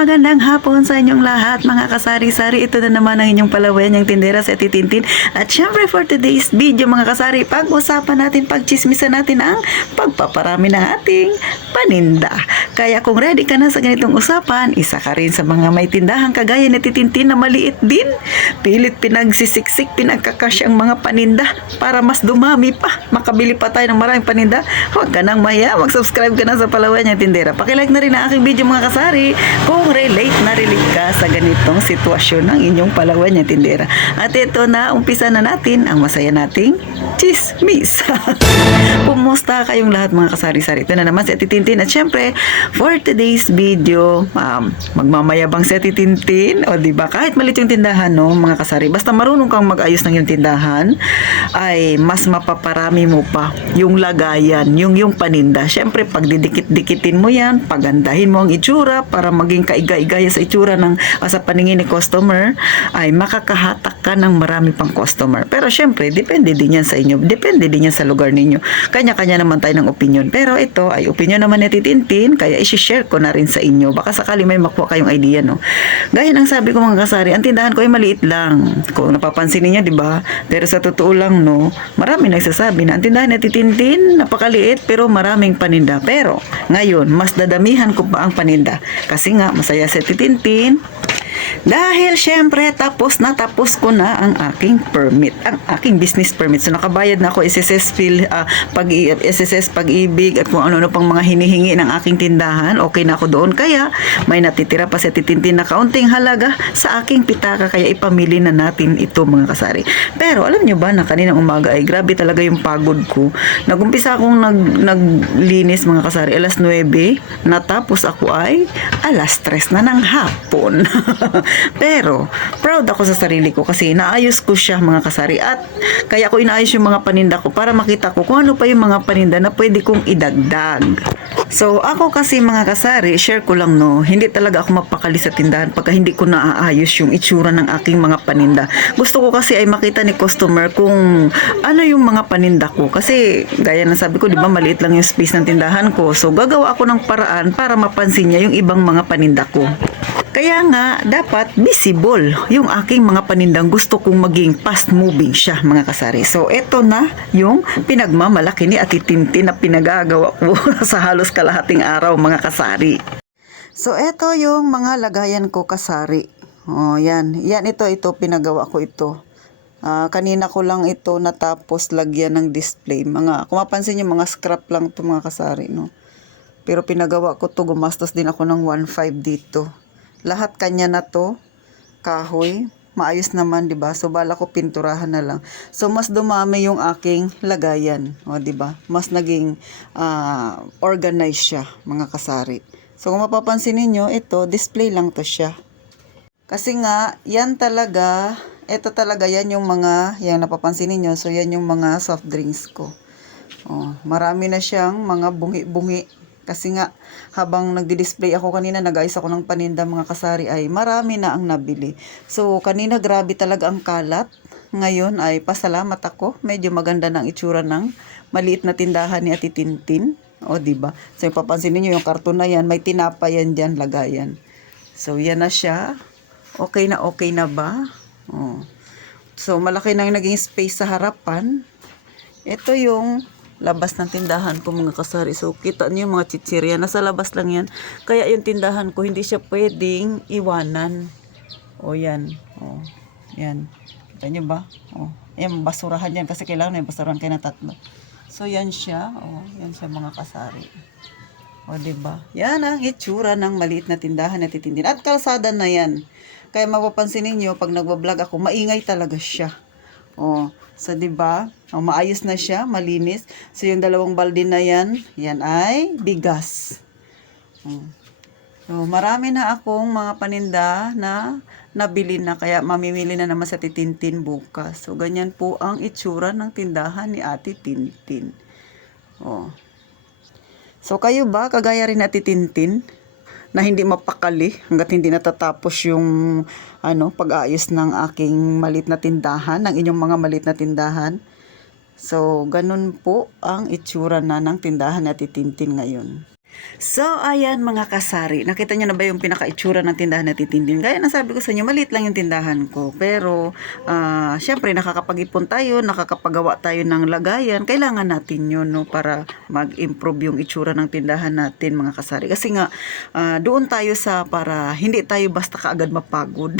magandang hapon sa inyong lahat mga kasari-sari. Ito na naman ang inyong palawayan, yung tindera si Ate Tintin. At syempre for today's video mga kasari, pag-usapan natin, pagchismisan natin ang pagpaparami ng ating paninda. Kaya kung ready ka na sa ganitong usapan, isa ka rin sa mga may tindahan kagaya ni Ate Tintin na maliit din. Pilit pinagsisiksik, pinagkakash ang mga paninda para mas dumami pa, makabili pa tayo ng maraming paninda. Huwag ka nang maya, mag-subscribe ka na sa palawayan yung tindera. Pakilike na rin ang aking video mga kasari kung relate ka sa ganitong sitwasyon ng inyong palawan niya tindera. At ito na, umpisa na natin ang masaya nating chismis. Kumusta kayong lahat mga kasari-sari? Ito na naman si Ate Tintin. At syempre, for today's video, magmamayabang si Ate Tintin. O diba, kahit malit yung tindahan, no, mga kasari, basta marunong kang mag-ayos ng yung tindahan, ay mas mapaparami mo pa yung lagayan, yung paninda. Syempre, pag didikit-dikitin mo yan, pagandahin mo ang itsura para maging kaiga-igaya sa itsura ng sa paningin ni customer, ay makakahatak ka ng marami pang customer. Pero syempre, depende din yan sa inyo. Depende din yan sa lugar ninyo. Kanya-kanya naman tayo ng opinion. Pero ito ay opinion naman ni Tintin, kaya isi-share ko na rin sa inyo. Baka sakali may makuha kayong idea, no? Gaya ng sabi ko mga kasari, ang tindahan ko ay maliit lang. Kung napapansin niyo, di ba? Pero sa totoo lang, no, marami nagsasabi na ang tindahan ni Tintin napakaliit pero maraming paninda. Pero ngayon, mas dadamihan ko pa ang paninda. Kasi nga, masaya si Tintin. Dahil syempre, tapos ko na ang aking permit, ang aking business permit. So, nakabayad na ako SSS SSS Pag-ibig at kung ano-ano pang mga hinihingi ng aking tindahan. Okay na ako doon. Kaya, may natitira pa si Tintin na kaunting halaga sa aking pitaka. Kaya, ipamili na natin ito mga kasari. Pero, alam nyo ba na kaninang umaga ay grabe talaga yung pagod ko. Nagumpisa akong naglinis mga kasari alas 9. Natapos ako ay alas 3 na ng hapon. Pero, proud ako sa sarili ko kasi naayos ko siya mga kasari at kaya ko inaayos yung mga paninda ko para makita ko kung ano pa yung mga paninda na pwede kong idagdag. So, ako kasi mga kasari, share ko lang no, hindi talaga ako mapakali sa tindahan pagka hindi ko naaayos yung itsura ng aking mga paninda. Gusto ko kasi ay makita ni customer kung ano yung mga paninda ko kasi gaya na sabi ko, di ba maliit lang yung space ng tindahan ko. So, gagawa ako ng paraan para mapansin niya yung ibang mga paninda ko. Kaya nga, dapat visible yung aking mga panindang. Gusto kong maging fast-moving siya, mga kasari. So, eto na yung pinagmamalaki ni Ate Tintin na pinagagawa ko sa halos kalahating araw, mga kasari. So, eto yung mga lagayan ko, kasari. O, yan. Yan, ito, pinagawa ko ito. Kanina ko lang ito natapos lagyan ng display. Kung mapansin nyo, mga scrap lang ito, mga kasari, no? Pero pinagawa ko to, gumastos din ako ng 1.5 dito. Lahat kanya na to, kahoy, maayos naman, 'di ba? So bala ko pinturahan na lang. So mas dumami yung aking lagayan, o 'di ba? Mas naging organized siya, mga kasari. So kung mapapansin niyo, ito display lang to siya. Kasi nga, yan talaga, ito talaga yan yung mga, yan napapansin niyo. So yan yung mga soft drinks ko. Oh, marami na siyang mga bungi-bungi. Kasi nga, habang nagdi-display ako kanina, nag-ayos ako ng paninda mga kasari, ay marami na ang nabili. So, kanina grabe talaga ang kalat. Ngayon ay pasalamat ako. Medyo maganda ng itsura ng maliit na tindahan ni Ate Tintin. O, diba? So, papansin niyo yung karton na yan, may tinapa yan dyan, lagayan. So, yan na siya. Okay na ba? O. So, malaki na yung naging space sa harapan. Ito yung labas ng tindahan ko mga kasari. So, kita niyo yung mga chichirya. Nasa labas lang yan. Kaya yung tindahan ko, hindi siya pwedeng iwanan. O, yan. O, yan. Kita niyo ba? O, yan, basurahan yan. Kasi kailangan may basurahan kayo na tatlo. So, yan siya. O, yan siya mga kasari. O, diba? Yan ang itsura ng maliit na tindahan na Tintin. At kalsada na yan. Kaya mapapansin niyo pag nagbablog ako, maingay talaga siya. O, so, diba? O, maayos na siya, malinis. So, yung dalawang balde na yan, yan ay bigas. So, marami na akong mga paninda na nabili na. Kaya, mamimili na naman sa Tintin bukas. So, ganyan po ang itsura ng tindahan ni Ate Tintin. O. So, kayo ba, kagaya rin Ate Tintin, na hindi mapakali hanggat hindi natatapos yung pag-aayos ng aking maliit na tindahan, ng inyong mga maliit na tindahan? So, ganun po ang itsura na ng tindahan ni Ate Tintin ngayon. So, ayan mga kasari. Nakita nyo na ba yung pinaka-itsura ng tindahan na Titintin? Gaya ng sabi ko sa inyo, maliit lang yung tindahan ko. Pero, syempre, nakakapag-ipon tayo, nakakapagawa tayo ng lagayan. Kailangan natin yun, no, para mag-improve yung itsura ng tindahan natin, mga kasari. Kasi nga, doon tayo sa para hindi tayo basta kaagad mapagod.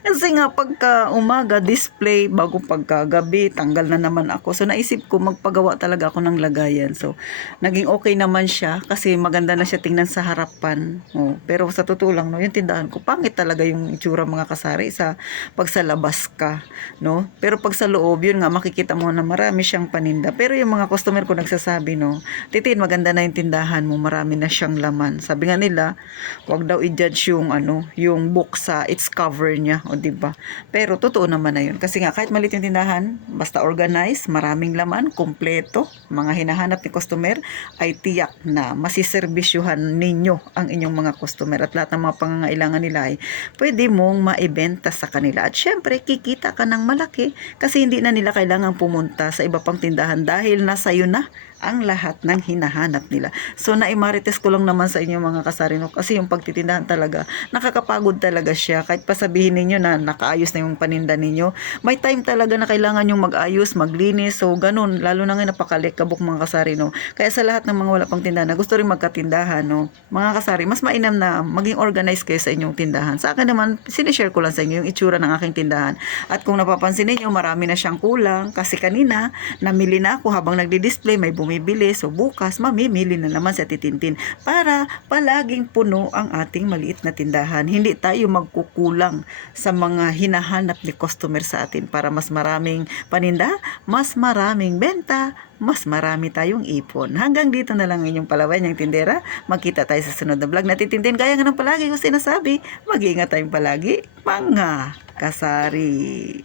Kasi nga, pagka umaga, display, bago pagka gabi, tanggal na naman ako. So, naisip ko, magpagawa talaga ako ng lagayan. So, naging okay naman siya kasi maganda na siya tingnan sa harapan. Oh, pero sa totoo lang, no, yung tindahan ko, pangit talaga yung itsura mga kasari sa pag sa labas ka, no? Pero pag sa loob, yun nga, makikita mo na marami siyang paninda. Pero yung mga customer ko nagsasabi, no, Titin, maganda na yung tindahan mo, marami na siyang laman. Sabi nga nila, wag daw i-judge yung, yung book sa its cover niya, o diba? Pero totoo naman na yun. Kasi nga, kahit maliit yung tindahan, basta organized, maraming laman, kumpleto, mga hinahanap ni customer, ay tiyak na masiserbisyuhan ninyo ang inyong mga customer at lahat ng mga pangangailangan nila ay pwede mong maibenta sa kanila. At syempre, kikita ka ng malaki kasi hindi na nila kailangang pumunta sa iba pang tindahan dahil nasa iyo na ang lahat ng hinahanap nila. So, naimarites ko lang naman sa inyo mga kasarino kasi yung pagtitindahan talaga, nakakapagod talaga siya. Kahit pa sabihin ninyo na nakaayos na yung paninda ninyo, may time talaga na kailangan yung mag-ayos, maglinis. So, ganun. Lalo na nga napakalikabok mga kasarino. Kaya sa lahat ng mga wala pang tindahan na gusto rin magkatindahan, no, mga kasari, mas mainam na maging organized kayo sa inyong tindahan. Sa akin naman, sinishare ko lang sa inyo yung itsura ng aking tindahan. At kung napapansin niyo, marami na siyang kulang kasi kanina, namili na ako habang nagdi-display, may bumibili. So bukas, mamimili na naman sa Titintin para palaging puno ang ating maliit na tindahan. Hindi tayo magkukulang sa mga hinahanap ni customer sa atin para mas maraming paninda, mas maraming benta, mas marami tayong ipon. Hanggang dito na lang inyong palawan yung tindera. Magkita tayo sa sunod na vlog na Titintin. Kaya nga ng palagi ko sinasabi, mag-iingat tayong palagi, mga kasari.